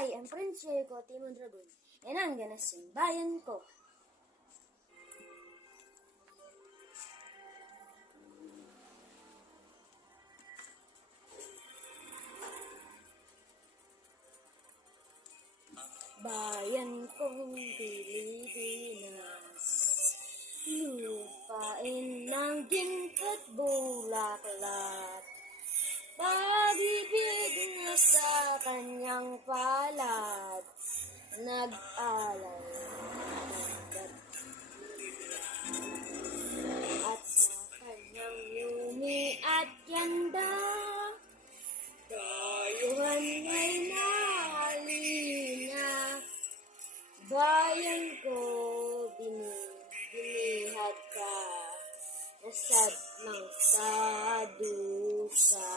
I am Prince Jericho Timon Dragon, and I'm gonna sing Bayan Ko. Bayan kong Pilipinas, lupain ng ginkat bulaklak, pag-ibig na sa kanyang palad, nag-alay at sa kanyang lumi at ganda, tayuhan ay nahalina. Bayan ko, binihag ka, nasad ng sadusa.